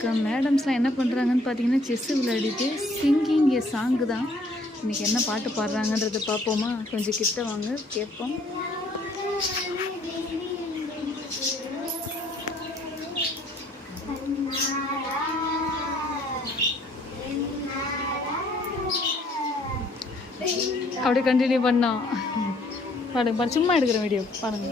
வணக்கம். மேடம்ஸ்லாம் என்ன பண்ணுறாங்கன்னு பார்த்தீங்கன்னா செஸ்ஸு விளையாடிட்டு சிங்கிங் ஏ சாங்கு தான். இன்றைக்கி என்ன பாட்டு பாடுறாங்கன்றதை பார்ப்போமா? கொஞ்சம் கிட்ட வாங்க கேட்போம். அப்படியே கண்டினியூ பண்ணோம். பாடுங்க சும்மா எடுக்கிற வீடியோ பாருங்க.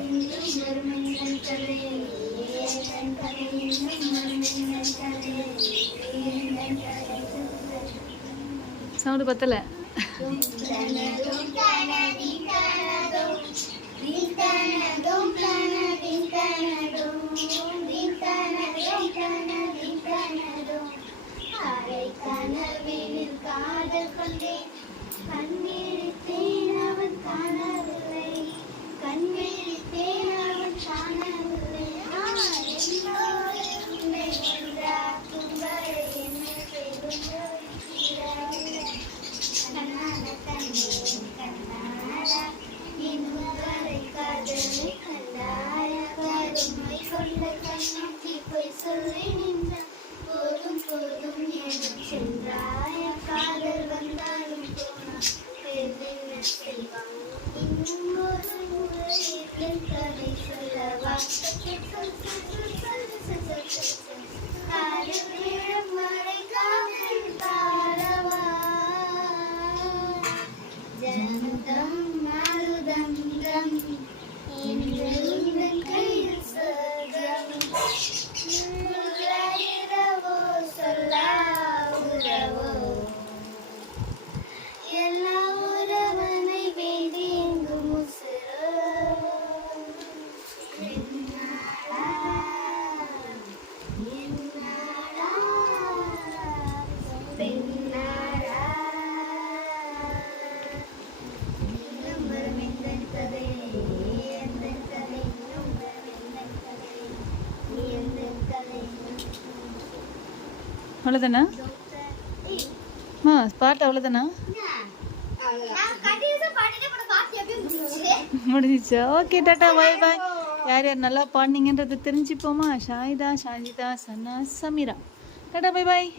சவுண்டு பத்தலை. அவ்வளோதானா? பாட்டு அவ்வளோதானா? முடிஞ்சிச்சா? ஓகே, டாட்டா, பாய் பாய். யார் யார் நல்லா பாடினீங்கன்றதை தெரிஞ்சுப்போமா? ஷாயிதா, ஷாஜிதா, சன்னா, சமீரா. டாட்டா, பாய் பாய்.